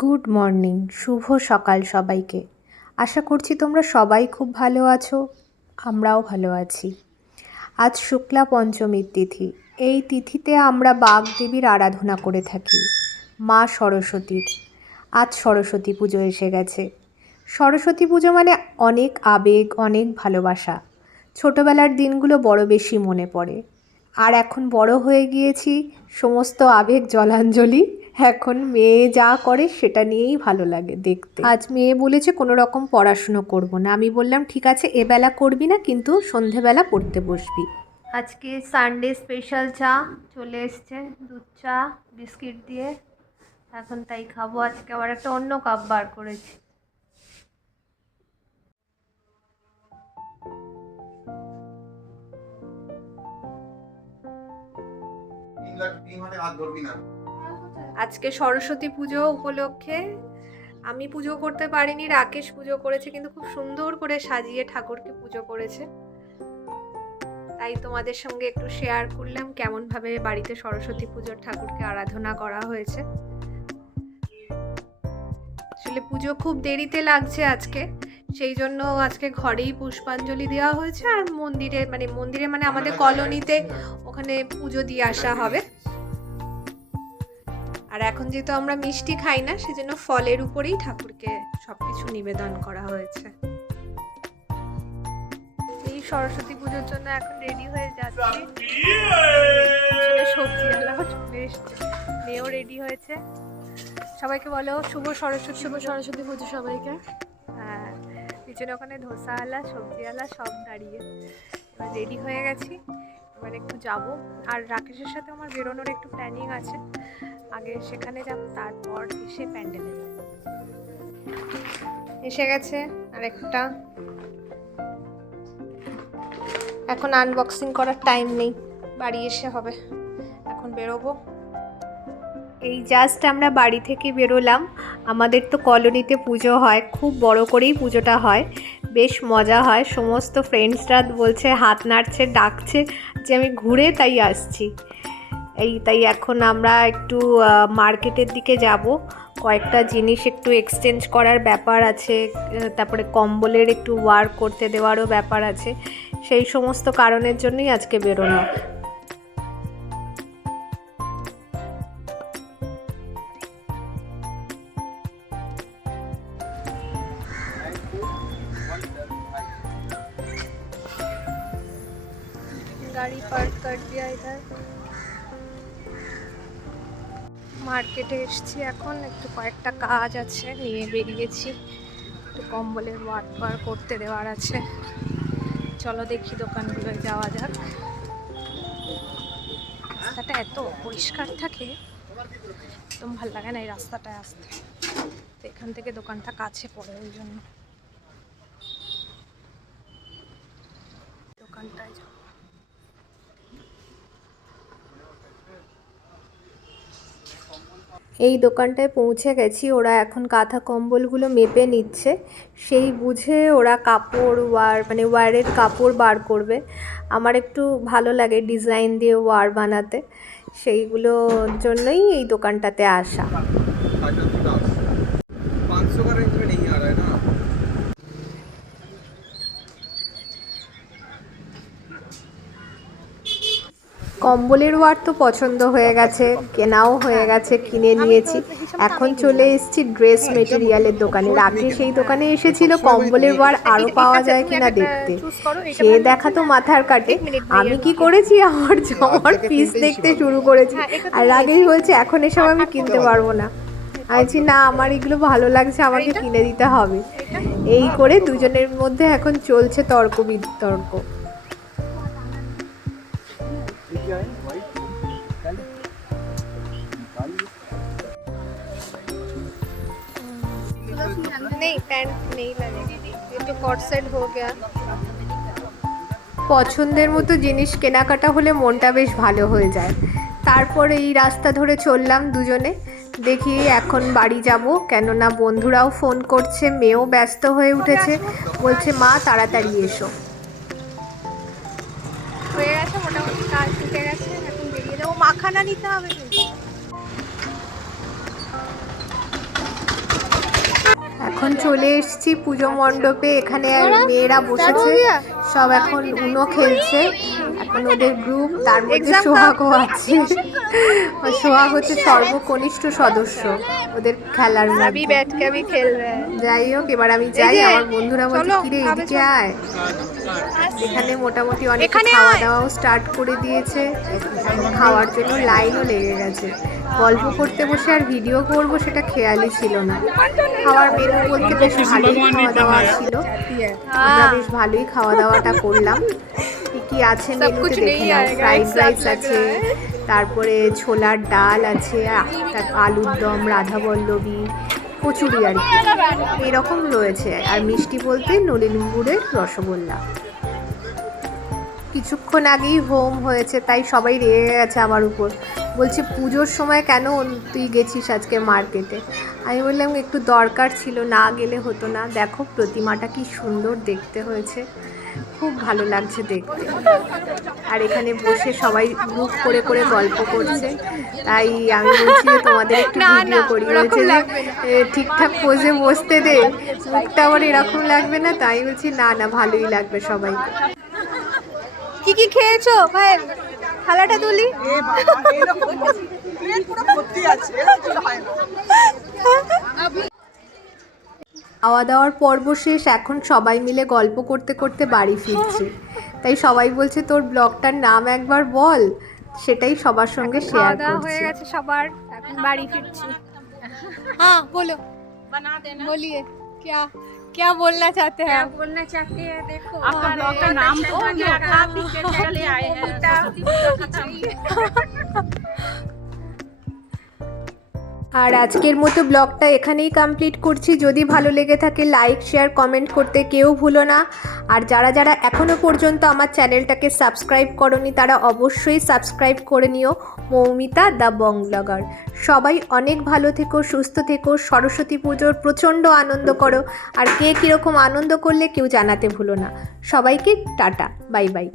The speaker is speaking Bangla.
গুড মর্নিং, শুভ সকাল সবাইকে। আশা করছি তোমরা সবাই খুব ভালো আছো, আমরাও ভালো আছি। আজ শুক্লা পঞ্চমীর তিথি, এই তিথিতে আমরা বাগদেবীর আরাধনা করে থাকি, মা সরস্বতীর। আজ সরস্বতী পুজো এসে গেছে। সরস্বতী পুজো মানে অনেক আবেগ, অনেক ভালোবাসা। ছোটোবেলার দিনগুলো বড় বেশি মনে পড়ে। আর এখন বড় হয়ে গিয়েছি, সমস্ত আবেগ, জলাঞ্জলি এখন মেয়ে যা করে সেটা নিয়েই ভালো লাগে দেখতে। আজ মেয়ে বলেছে কোনো রকম পড়াশুনো করব না। আমি বললাম ঠিক আছে এবেলা করবি না কিন্তু সন্ধেবেলা পড়তে বসবি। আজকে সানডে স্পেশাল চা চলে এসছে দুধ চা বিস্কিট দিয়ে। এখন তাই খাব। আজকে আবার একটা অন্য কাপ বার করেছি। মানে হাত ধরবি না। আজকে সরস্বতী পুজো উপলক্ষে আমি পুজো করতে পারিনি রাকেশ পুজো করেছে কিন্তু খুব সুন্দর করে সাজিয়ে ঠাকুরকে পুজো করেছে। তাই তোমাদের সঙ্গে একটু শেয়ার করলাম কেমনভাবে বাড়িতে সরস্বতী পুজোর ঠাকুরকে আরাধনা করা হয়েছে। আসলে পুজো খুব দেরিতে লাগছে আজকে সেই জন্য আজকে ঘরেই পুষ্পাঞ্জলি দেওয়া হয়েছে আর মন্দিরে মানে মন্দিরে মানে আমাদের কলোনিতে ওখানে পুজো দিয়ে আসা হবে। আর এখন যেহেতু আমরা মিষ্টি খাই না সেজন্য ফলের উপরেই ঠাকুরকে সবকিছু নিবেদন করা হয়েছে। এই সরস্বতী পুজোর জন্য এখন রেডি হয়ে যাচ্ছি। সবজি আলাও চলে এসছে। মেয়েও রেডি হয়েছে। সবাইকে বলো শুভ সরস্বতী শুভ সরস্বতী পুজো সবাইকে। হ্যাঁ পিছনে ওখানে ধোসা আলা সবজি আলা সব দাঁড়িয়ে। এবার রেডি হয়ে গেছি। এবার একটু যাব। আর রাকেশের সাথে আমার বেরোনোর একটু প্ল্যানিং আছে। আগে সেখানে যাব তারপর এসে প্যান্ডেলে যাব এসে গেছে, আর একটা। এখন আনবক্সিং করার টাইম নেই, বাড়ি এসে হবে। এখন বেরোবো। এই জাস্ট আমরা বাড়ি থেকে বেরোলাম। আমাদের তো কলোনিতে পুজো হয়, খুব বড় করেই পুজোটা হয়। বেশ মজা হয়, সমস্ত ফ্রেন্ডসরা বলছে, হাত নাড়ছে, ডাকছে যে আমি ঘুরে তাই আসছি। এই তাই এখন আমরা একটু মার্কেটের দিকে যাব কয়েকটা জিনিস একটু এক্সচেঞ্জ করার ব্যাপার আছে আহ, তারপরে কম্বলের একটু ওয়ার্ক করতে দেওয়ারও ব্যাপার আছে সেই সমস্ত কারণের জন্যই আজকে বেরোনো गाड़ी पार्क कर दिया इधर মার্কেটে এসেছি এখন, একটু কয়েকটা কাজ আছে নিয়ে বেরিয়েছি। একটু কম্বলের ওয়ার্ক বার করতে দেওয়ার আছে। চলো দেখি দোকানগুলোয় যাওয়া যাক। রাস্তাটা এত পরিষ্কার থাকে, একদম ভালো লাগে না এই রাস্তাটায় আসতে। তো এখান থেকে দোকানটা কাছে পড়ে ওই জন্য। দোকানটায় এই দোকানটায় পৌঁছে গেছি। ওরা এখন কাঁথা কম্বলগুলো মেপে নিচ্ছে। সেই বুঝে ওরা কাপড় ওয়ার মানে ওয়ারের কাপড় বার করবে। আমার একটু ভালো লাগে ডিজাইন দিয়ে ওয়ার বানাতে। সেইগুলোর জন্যই এই দোকানটাতে আসা। কম্বলের ওয়ার তো পছন্দ হয়ে গেছে কেনাও হয়ে গেছে কিনে নিয়েছি। এখন চলে এসেছি ড্রেস মেটেরিয়ালের দোকানে। রাকে সেই দোকানে এসেছিল কম্বলের ওয়ার আরও পাওয়া যায় কিনা দেখতে। সে দেখা তো মাথার কাটে। আমি কি করেছি? আমার জামার পিস দেখতে শুরু করেছি। আর রাগেশ বলছে এখন এসব আমি কিনতে পারব না। বলছি না আমার এগুলো ভালো লাগছে আমাকে কিনে দিতে হবে। এই করে দুজনের মধ্যে এখন চলছে তর্ক বিতর্ক। नहीं पैंट नहीं लगेगी ये तो कॉट सेट हो गया পছন্দের মতো জিনিস কেনাকাটা হলে মনটা বেশ ভালো হয়ে যায় তারপর এই রাস্তা ধরে চললাম দুজনে দেখি এখন বাড়ি যাব কেননা বন্ধুরাও ফোন করছে মেয়েও ব্যস্ত হয়ে উঠেছে বলছে মা তাড়াতাড়ি এসো হয়ে গেছে মোটামুটি কাজ ঢুকে গেছে এখন বেরিয়ে যাব। মাখানা নিতে হবে কিন্তু। এখন চলে এসছি পুজো মণ্ডপে। এখানে আর মেয়েরা বসেছে। সব এখন উনো খেলছে। এখন ওদের গ্রুপ তার মধ্যে সোহাগও আছে। সোহাগ হচ্ছে সর্বকনিষ্ঠ সদস্য। ওদের খেলার যাই হোক এবার আমি যাই। আমার বন্ধুরা বলছে কিরে এদিকে আয়। এখানে মোটামুটি অনেক খাওয়া দাওয়াও স্টার্ট করে দিয়েছে। খাওয়ার জন্য লাইনও লেগে গেছে। গল্প করতে বসে আর ভিডিও করব সেটা খেয়ালই ছিল না। খাওয়ার মেনু বলতে বেশ ভালোই খাওয়া দাওয়া ছিল। আমরা বেশ ভালোই খাওয়া দাওয়াটা করলাম। কি কি আছে সব মেনুতে কুছ দেখে নাও ফ্রাইড রাইস আছে তারপরে ছোলার ডাল আছে তার আলুর দম রাধা বল্লভী কচুরি আর কি। এরকম রয়েছে। আর মিষ্টি বলতে নলিন রসগোল্লা। কিছুক্ষণ আগেই হোম হয়েছে তাই সবাই রেগে গেছে আমার উপর। বলছে পুজোর সময় কেন তুই গেছিস আজকে মার্কেটে আমি বললাম একটু দরকার ছিল না গেলে হতো না। দেখো প্রতিমাটা কি সুন্দর দেখতে হয়েছে। খুব ভালো লাগছে দেখতে। আর এখানে বসে সবাই গ্রুপ করে করে গল্প করছে। তাই আমি বলছি যে তোমাদের একটু ভিডিও করি। বলছে যে ঠিকঠাক পোজে বসতে দে। মুখটা আবার এরকম লাগবে না? তাই বলছি না না ভালোই লাগবে সবাইকে। কি কি খেয়েছো? ভাই থালাটা তুলি। খাওয়া দাওয়ার পর্ব শেষ এখন সবাই মিলে গল্প করতে করতে বাড়ি ফিরছি। তাই সবাই বলছে তোর ব্লগটার নাম একবার বল সেটাই সবার সঙ্গে শেয়ার করছি হয়ে গেছে সবার এখন বাড়ি ফিরছি। হ্যাঁ বলো। বলিয়ে কি क्या बोलना चाहते हैं आप? बोलना चाहते हैं? देखो आपका ब्लॉग का नाम तो भी चले आए हैं। আর আজকের মতো ব্লগটা এখানেই কমপ্লিট করছি। যদি ভালো লেগে থাকে লাইক শেয়ার কমেন্ট করতে কেউ ভুলো না। আর যারা যারা এখনও পর্যন্ত আমার চ্যানেলটাকে সাবস্ক্রাইব করনি, তারা অবশ্যই সাবস্ক্রাইব করে নিও। Moumita the blogger. সবাই অনেক ভালো থেকো, সুস্থ থেকো, সরস্বতী পুজোর প্রচণ্ড আনন্দ করো। আর কে কীরকম আনন্দ করলে কেউ জানাতে ভুলো না। সবাইকে টাটা, বাই বাই।